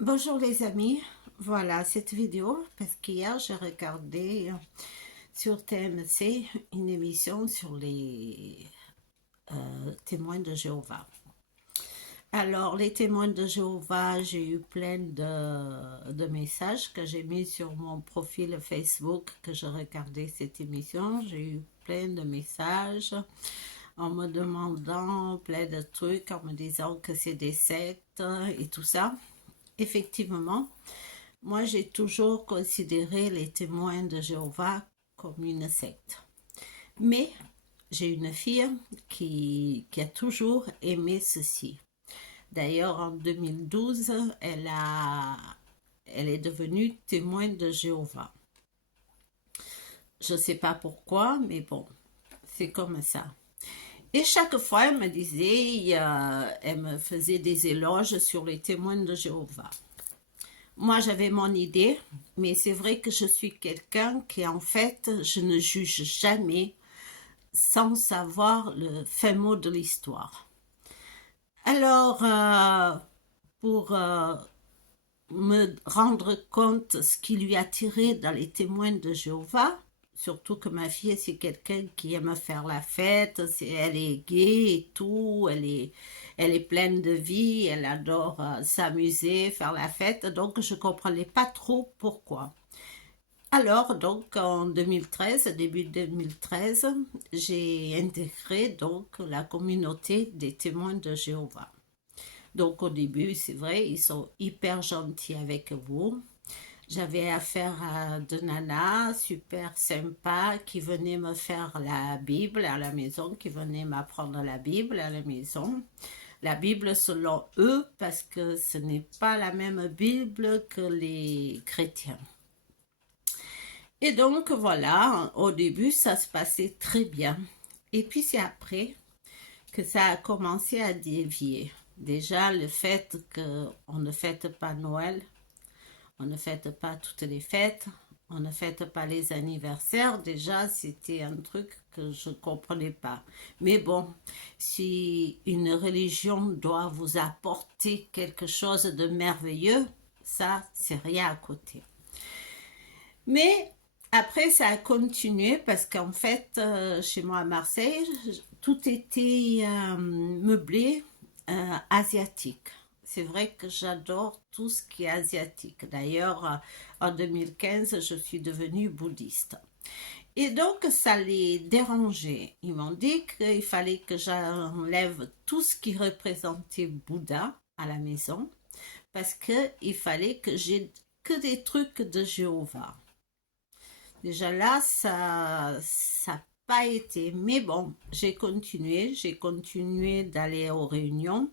Bonjour les amis, voilà cette vidéo parce qu'hier j'ai regardé sur TMC une émission sur les témoins de Jéhovah. Alors les témoins de Jéhovah, j'ai eu plein de messages que j'ai mis sur mon profil Facebook que je regardais cette émission. J'ai eu plein de messages en me demandant plein de trucs, en me disant que c'est des sectes et tout ça. Effectivement, moi, j'ai toujours considéré les témoins de Jéhovah comme une secte. Mais j'ai une fille qui a toujours aimé ceci. D'ailleurs, en 2012, elle est devenue témoin de Jéhovah. Je ne sais pas pourquoi, mais bon, c'est comme ça. Et chaque fois, elle me disait, elle me faisait des éloges sur les témoins de Jéhovah. Moi, j'avais mon idée, mais c'est vrai que je suis quelqu'un qui, en fait, je ne juge jamais sans savoir le fin mot de l'histoire. Alors, pour me rendre compte ce qui lui a tiré dans les témoins de Jéhovah, surtout que ma fille, c'est quelqu'un qui aime faire la fête, elle est gaie et tout, elle est pleine de vie, elle adore s'amuser, faire la fête, donc je ne comprenais pas trop pourquoi. Alors, donc, en 2013, début 2013, j'ai intégré donc la communauté des témoins de Jéhovah. Donc, au début, c'est vrai, ils sont hyper gentils avec vous. J'avais affaire à deux nanas super sympas qui venaient me faire la Bible à la maison, qui venaient m'apprendre la Bible à la maison. La Bible selon eux, parce que ce n'est pas la même Bible que les chrétiens. Et donc voilà, au début ça se passait très bien. Et puis c'est après que ça a commencé à dévier. Déjà le fait qu'on ne fête pas Noël, on ne fête pas toutes les fêtes, on ne fête pas les anniversaires, déjà c'était un truc que je ne comprenais pas. Mais bon, si une religion doit vous apporter quelque chose de merveilleux, ça c'est rien à côté. Mais après, ça a continué parce qu'en fait, chez moi à Marseille, tout était meublé asiatique. C'est vrai que j'adore tout ce qui est asiatique. D'ailleurs, en 2015, je suis devenue bouddhiste. Et donc, ça les dérangeait. Ils m'ont dit qu'il fallait que j'enlève tout ce qui représentait Bouddha à la maison parce qu'il fallait que j'ai que des trucs de Jéhovah. Déjà là, ça n'a pas été. Mais bon, j'ai continué d'aller aux réunions.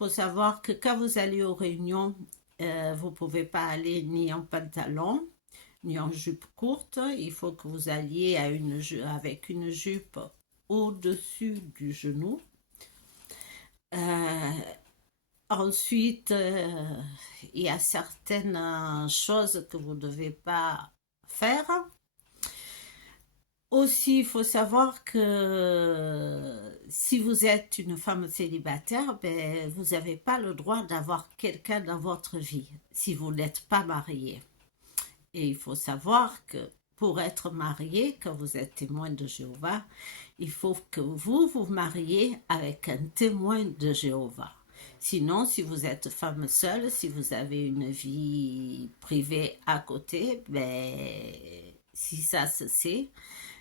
Il faut savoir que quand vous allez aux réunions, vous ne pouvez pas aller ni en pantalon, ni en jupe courte. Il faut que vous alliez avec une jupe au-dessus du genou. Euh, Ensuite, il y a certaines choses que vous ne devez pas faire. Aussi, il faut savoir que si vous êtes une femme célibataire, ben, vous n'avez pas le droit d'avoir quelqu'un dans votre vie si vous n'êtes pas marié. Et il faut savoir que pour être marié, quand vous êtes témoin de Jéhovah, il faut que vous vous mariez avec un témoin de Jéhovah. Sinon, si vous êtes femme seule, si vous avez une vie privée à côté, ben, si ça se sait,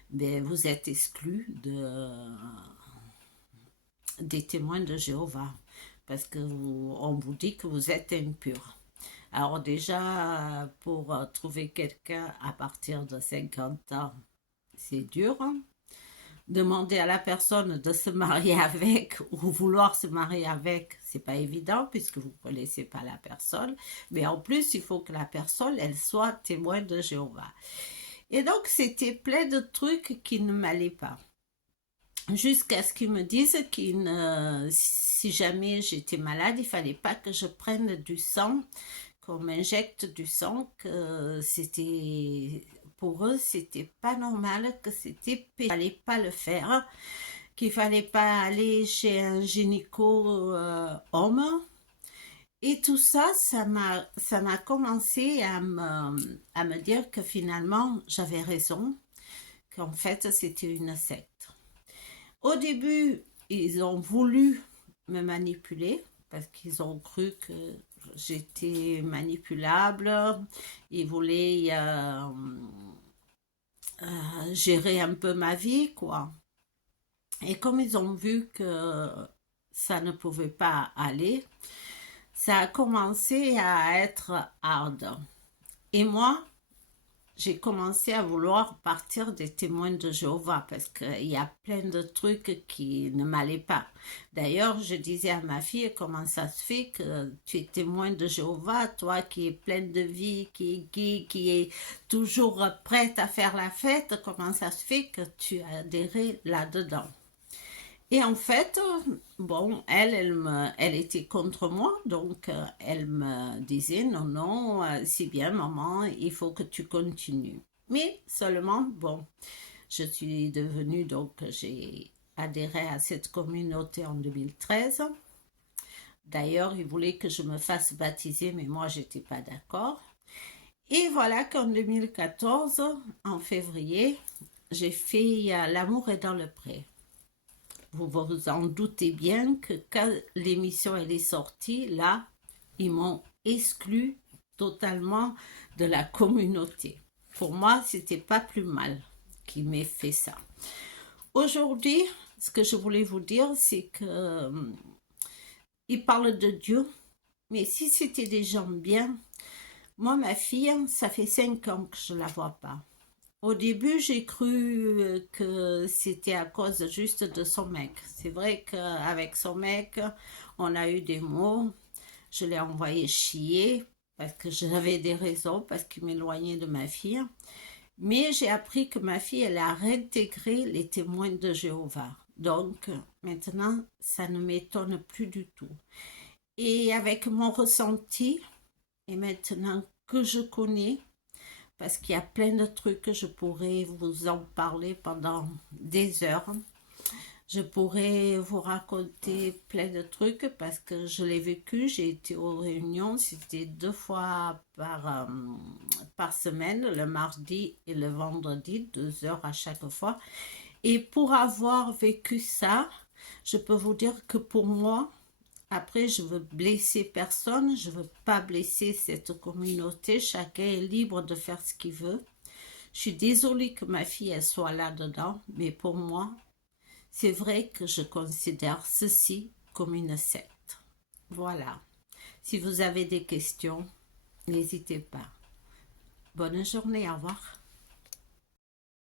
ben, vous êtes exclu des témoins de Jéhovah parce que on vous dit que vous êtes impur. Alors déjà, pour trouver quelqu'un à partir de 50 ans, c'est dur, hein. Demander à la personne de se marier avec ou vouloir se marier avec, c'est pas évident puisque vous ne connaissez pas la personne. Mais en plus, il faut que la personne, elle soit témoin de Jéhovah. Et donc, c'était plein de trucs qui ne m'allaient pas. Jusqu'à ce qu'ils me disent que si jamais j'étais malade, il fallait pas que je prenne du sang, qu'on m'injecte du sang, que c'était pour eux c'était pas normal, que c'était qu'il fallait pas le faire, qu'il fallait pas aller chez un gynéco homme Et tout ça, ça m'a commencé à me dire que finalement, j'avais raison, qu'en fait, c'était une secte. Au début, ils ont voulu me manipuler parce qu'ils ont cru que j'étais manipulable. Ils voulaient gérer un peu ma vie, quoi. Et comme ils ont vu que ça ne pouvait pas aller, ça a commencé à être hard. Et moi, j'ai commencé à vouloir partir des témoins de Jéhovah parce qu'il y a plein de trucs qui ne m'allaient pas. D'ailleurs, je disais à ma fille, comment ça se fait que tu es témoin de Jéhovah, toi qui es pleine de vie, qui est gay, qui est toujours prête à faire la fête, comment ça se fait que tu as adhéré là-dedans? Et en fait, bon, elle était contre moi, donc elle me disait non, non, c'est bien, maman, il faut que tu continues. Mais seulement, bon, je suis devenue, donc j'ai adhéré à cette communauté en 2013. D'ailleurs, ils voulaient que je me fasse baptiser, mais moi, j'étais pas d'accord. Et voilà qu'en 2014, en février, j'ai fait L'amour est dans le pré. Vous vous en doutez bien que quand l'émission elle est sortie, là, ils m'ont exclu totalement de la communauté. Pour moi, c'était pas plus mal qu'ils m'aient fait ça. Aujourd'hui, ce que je voulais vous dire, c'est que ils parlent de Dieu, mais si c'était des gens bien, moi, ma fille, ça fait 5 ans que je la vois pas. Au début, j'ai cru que c'était à cause juste de son mec. C'est vrai qu'avec son mec, on a eu des mots. Je l'ai envoyé chier parce que j'avais des raisons, parce qu'il m'éloignait de ma fille. Mais j'ai appris que ma fille, elle a réintégré les témoins de Jéhovah. Donc, maintenant, ça ne m'étonne plus du tout. Et avec mon ressenti, et maintenant que je connais, parce qu'il y a plein de trucs que je pourrais vous en parler pendant des heures. Je pourrais vous raconter plein de trucs parce que je l'ai vécu. J'ai été aux réunions, c'était 2 fois par semaine, le mardi et le vendredi, 2 heures à chaque fois. Et pour avoir vécu ça, je peux vous dire que pour moi, après, je veux blesser personne, je veux pas blesser cette communauté. Chacun est libre de faire ce qu'il veut. Je suis désolée que ma fille elle soit là-dedans, mais pour moi, c'est vrai que je considère ceci comme une secte. Voilà. Si vous avez des questions, n'hésitez pas. Bonne journée, au revoir.